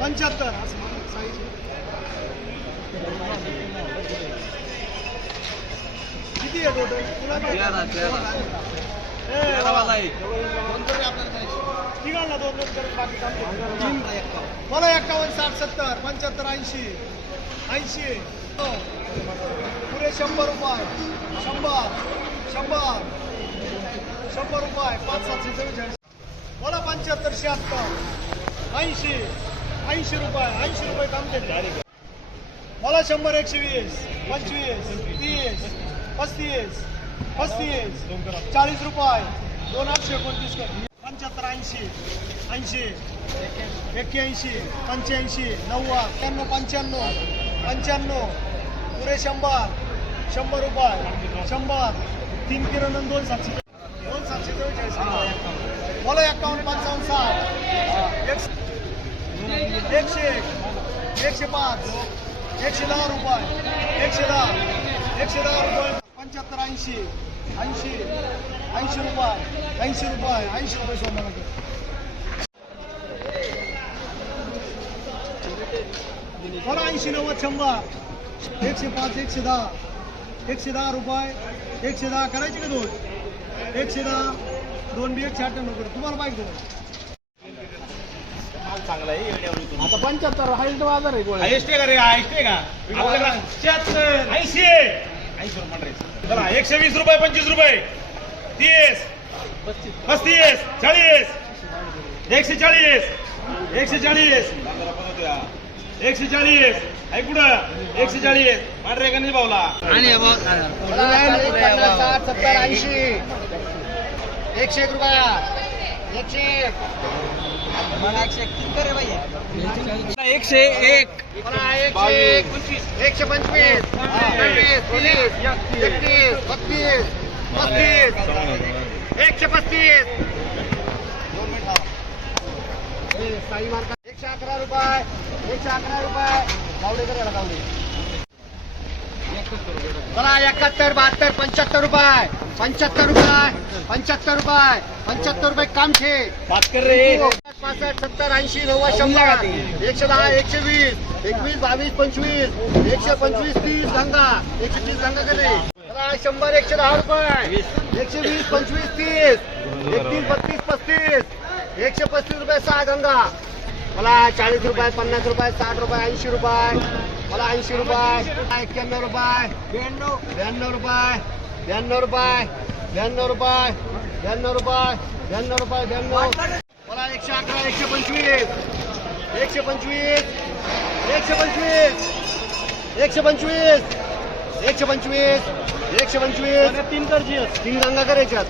पंच्याहत्तर. किती आहे टोटल तिघांना दोन दोन करून बाकी. मला एक्कावन्न. साठ सत्तर पंच्याहत्तर ऐंशी. ऐंशी. हो. पुरे शंभर रुपये. शंभर. शंभर. शंभर रुपये. पाच सातशे चव्वेचाळीस मला पंच्याहत्तर शहात्तर. ऐंशी. ऐंशी रुपये ऐंशी रुपये काम केले मला शंभर एकशे वीस पंचवीस तीस पस्तीस पस्तीस चाळीस रुपये दोन आठशे एकोणतीस पंच्याहत्तर ऐंशी ऐंशी एक्क्याऐंशी पंच्याऐंशी नव्वद पंच्याण्णव पंच्याण्णव पुरे शंभर शंभर रुपये शंभर तीन किलो आणि दोन सातशे दोन सातशे चव्वेचाळीस मला एक्कावन्न पंचावन्न साठ. एकशे एकशे एक एकशे पाच एकशे दहा रुपये एकशे दहा एकशे दहा रुपये पंच्याहत्तर ऐंशी ऐंशी ऐंशी रुपये ऐंशी रुपये ऐंशी रुपये सोडणार बरं ऐंशी नव्वद शंभर. एकशे पाच एकशे दहा एकशे दहा रुपये एकशे दहा करायचे का दोन? एकशे दहा दोन बी एकशे अठ्ठ्याण्णव रुपये तुम्हाला पाहिजे आता पंच्याहत्तर हायस्ट बाजार आहे गोळ्या. हायस्ट आहे का रे? हायस्ट आहे का? आपल्याकडे शहात्तर. ऐंशी. ऐंशी रुपये चला एकशे वीस रुपये पंचवीस रुपये. तीस. पस्तीस. चाळीस. एकशे चाळीस एकशे चाळीस एकशे चाळीस ऐक कुठं एकशे चाळीस पांढरे का नाही भाऊला? साठ सत्तर ऐंशी. एकशे एक रुपया. एकशे एक. एकशे एक एकशे एक. एकशे पंचवीस. पंचवीस तीस एकतीस बत्तीस पस्तीस एकशे पस्तीस. एकशे अकरा रुपये एकशे अकरा रुपये. गावडे करा गावडे मला एकाहत्तर बहात्तर पंच्याहत्तर रुपये. पंच्याहत्तर रुपये पंच्याहत्तर रुपये पंच्याहत्तर रुपये काम छे बात कर रे. पासष्ट सत्तर ऐंशी नव्वद शंभर. एकशे दहा एकशे वीस. एकवीस बावीस पंचवीस. एकशे पंचवीस तीस गंगा. एकशे तीस गंगा करे मला शंभर एकशे दहा रुपये. एकशे वीस पंचवीस तीस. एकतीस बत्तीस पस्तीस. एकशे पस्तीस रुपये सहा गंगा. मला चाळीस रुपये पन्नास रुपये साठ रुपये ऐंशी रुपये. मला ऐंशी रुपये. एक्क्याण्णव रुपये. ब्याण्णव रुपये. ब्याण्णव रुपये. ब्याण्णव रुपये. ब्याण्णव रुपये. ब्याण्णव रुपये ब्याण्णव. मला एकशे अकरा एकशे पंचवीस. एकशे पंचवीस. एकशे पंचवीस. एकशे पंचवीस. एकशे पंचवीस. एकशे पंचवीस. तीन करजी तीन गंगा करायच्यात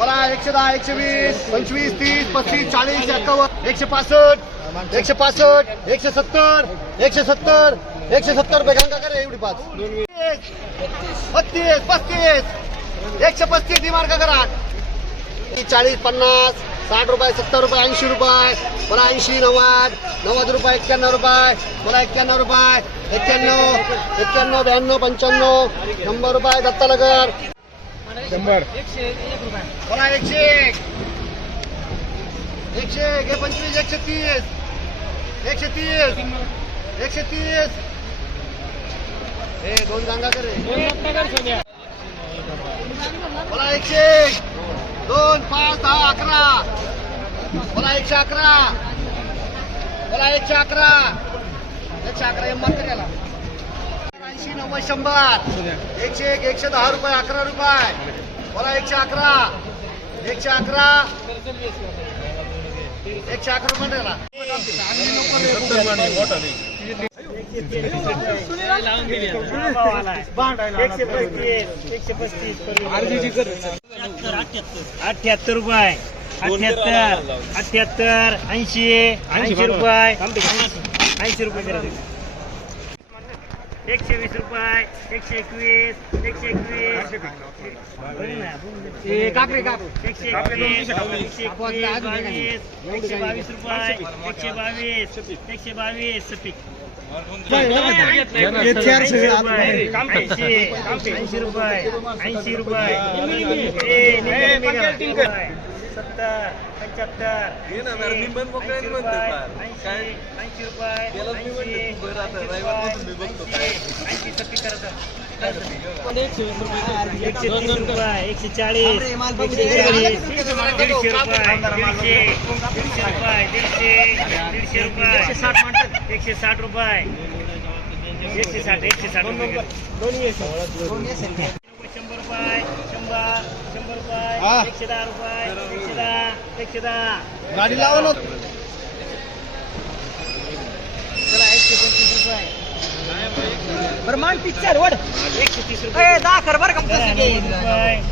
मला एकशे दहा एकशे वीस पंचवीस तीस पस्तीस चाळीस एक्कावन्न एकशे पासष्ट एकशे पासष्ट एकशे सत्तर एकशे सत्तर एकशे सत्तर रुपये गंगा करा एवढी पाच? बत्तीस पस्तीस एकशे पस्तीस ही मार्ग करा? चाळीस पन्नास साठ रुपये सत्तर रुपये ऐंशी रुपये मला ऐंशी नव्वद नव्वद रुपये एक्क्याण्णव रुपये मला एक्क्याण्णव रुपये एक्क्याण्णव एक्क्याण्णव ब्याण्णव पंच्याण्णव शंभर रुपये दत्तानगर शंभर. एकशे एक एकशे एक. हे पंचवीस एकशे तीस. एकशे तीस. एकशे तीस. हे दोन जांगा करे मला एकशे एक. दोन पाच दहा अकरा. मला एकशे अकरा. मला एकशे अकरा. एकशे अकरा एम याला ऐंशी नव्वद शंभर. एकशे एक एकशे दहा रुपये अकरा रुपये. मला एकशे अकरा. एकशे अकरा. एकशे अकरा अठ्याहत्तर रुपये. अठ्याहत्तर. अठ्याहत्तर ऐंशी. ऐंशी रुपये. ऐंशी रुपये. एकशे वीस रुपये एकशे एकवीस एकशे एकवीस. काकरे एकशे एकवीस एकशे एकवीस बावीस एकशे बावीस रुपये एकशे बावीस एकशे बावीस. ऐंशी ऐंशी रुपये ऐंशी रुपये. सत्तर पंच्याहत्तर ये ना, मॅडम, मी पण मोकळ्याने. ऐंशी काय? ऐंशी रुपये त्यालाच मी म्हणतो, ऐंशी, तू बरं आता, ऐंशी रविवारपासून मी रुपये, बघतो. ऐंशी, ऐंशी सक्ती करायचं एकशे तीस रुपये एकशे चाळीस एकशे चाळीस दीडशे रुपये दीडशे दीडशे रुपये दीडशे दीडशे रुपये. एकशे साठ म्हणतात. एकशे साठ रुपये. एकशे साठ एकशे साठ रुपये. शंभर रुपये शंभर. एकशे दहा रुपये एकशे दहा एकशे दहा गाडी लावा ना चला एकशे पंचवीस रुपये बरमान पिक्चर वड एकशे तीस रुपये दाखर बर का रुपये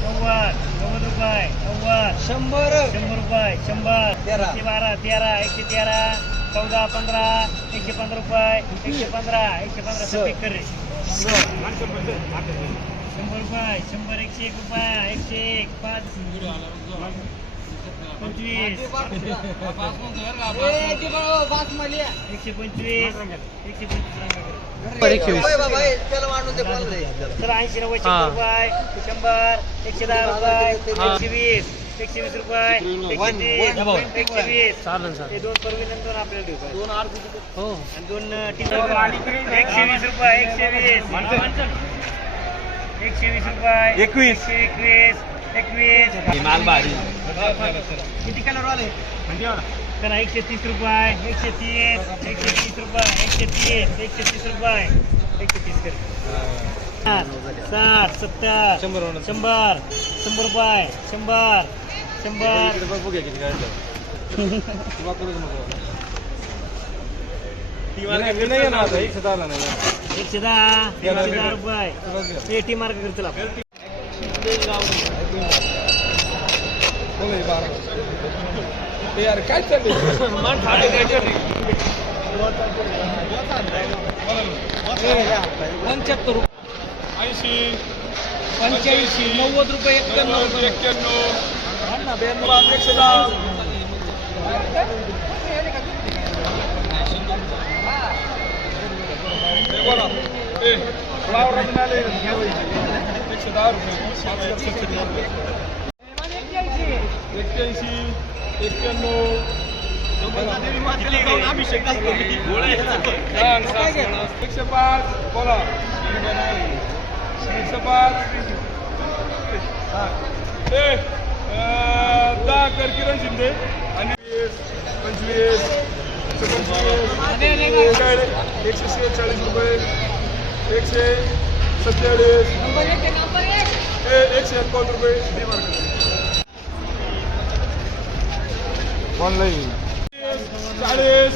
नव्वद नव्वद रुपये नव्वद शंभर शंभर रुपये शंभर तेरा. एकशे बारा तेरा एकशे तेरा चौदा पंधरा एकशे पंधरा रुपये एकशे पंधरा एकशे पंधरा सत्तिक कर रे शंभर रुपये शंभर एकशे एक रुपये एकशे एक पाच. पंचवीस. एकशे पंचवीस. एकशे पंचवीस. तर ऐंशी नव्वद शंभर रुपये शंभर एकशे दहा रुपये एकशे वीस एकशे वीस रुपये एकशे तीस एकशे वीस. हे दोन परवीन आणि दोन आपल्याला देऊ पाहिजे. आणि दोन अं, टीचर एकशे वीस रुपये एकशे वीस. एकशे वीस रुपये. एकवीस. एकवीस. एकवीस. किती कलर वाले? तर एकशे तीस रुपये. एकशे तीस. एकशे तीस रुपये. एकशे तीस. एकशे तीस रुपये. एकशे तीस कर. साठ सत्तर. शंभर शंभर. शंभर रुपये. शंभर. शंभर. एकशे दहा एकशे दहा रुपये. एटी मार्क कर चला यार काय चाललंय? पंच्याहत्तर ऐंशी. पंच्याऐंशी नव्वद रुपये एक्क्याण्णव एक्क्याण्णव. एकशे दहा हे बोला. ए, फ्लावरला मिळाले. एकशे दहा रुपये. एक्क्याऐंशी एक्क्याण्णव. सांग, एकशे पाच. बोला. एकशे पाच. ए दहा कर किरण शिंदे. आणि पंचवीस. एकशे पंचवीस चाळीस, एकशे शेहेचाळीस रुपये एकशे सत्तेचाळीस ए, एकशे एकावन्न रुपये डी मार्केट ऑनलाईन चाळीस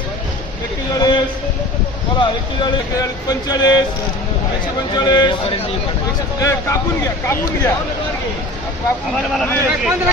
एक्केचाळीस बोला एक्केचाळीस एक्केचाळीस पंचेचाळीस एकशे पंचेचाळीस एकशे ए, कापून घ्या कापून घ्या कापून घ्या. पंधरा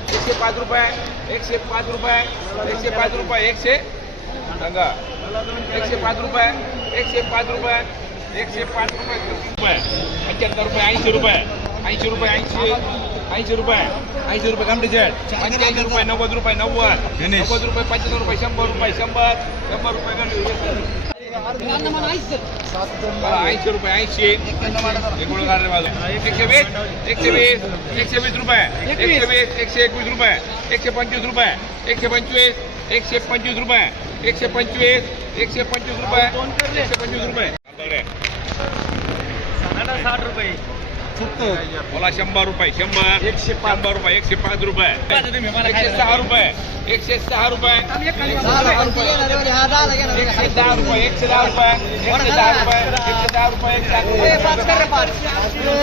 एकशे पाच रुपये एकशे पाच रुपये एकशे पाच रुपये एकशे. सांगा. एकशे पाच रुपये एकशे पाच रुपये एकशे पाच रुपये रुपये. पंच्याहत्तर रुपये ऐंशी रुपये. ऐंशी रुपये ऐंशी. ऐंशी रुपये ऐंशी रुपये कम डिझेट पंच्याऐंशी रुपये नव्वद रुपये नव्वद. नव्वद रुपये पंच्याण्णव रुपये शंभर रुपये शंभर. शंभर रुपये ऐंशी रुपये ऐंशी एकशे वीस एकशे वीस एकशे वीस रुपये एकशे वीस एकशे एकवीस रुपये एकशे पंचवीस रुपये एकशे पंचवीस एकशे पंचवीस रुपये एकशे पंचवीस एकशे पंचवीस रुपये एकशे पंचवीस रुपये बोला शंभर रुपये शंभर एकशे शंभर रुपये एकशे पाच रुपये एकशे सहा रुपये एकशे सहा रुपये एकशे हा दहा रुपये एकशे दहा रुपये एकशे दहा रुपये एकशे दहा रुपये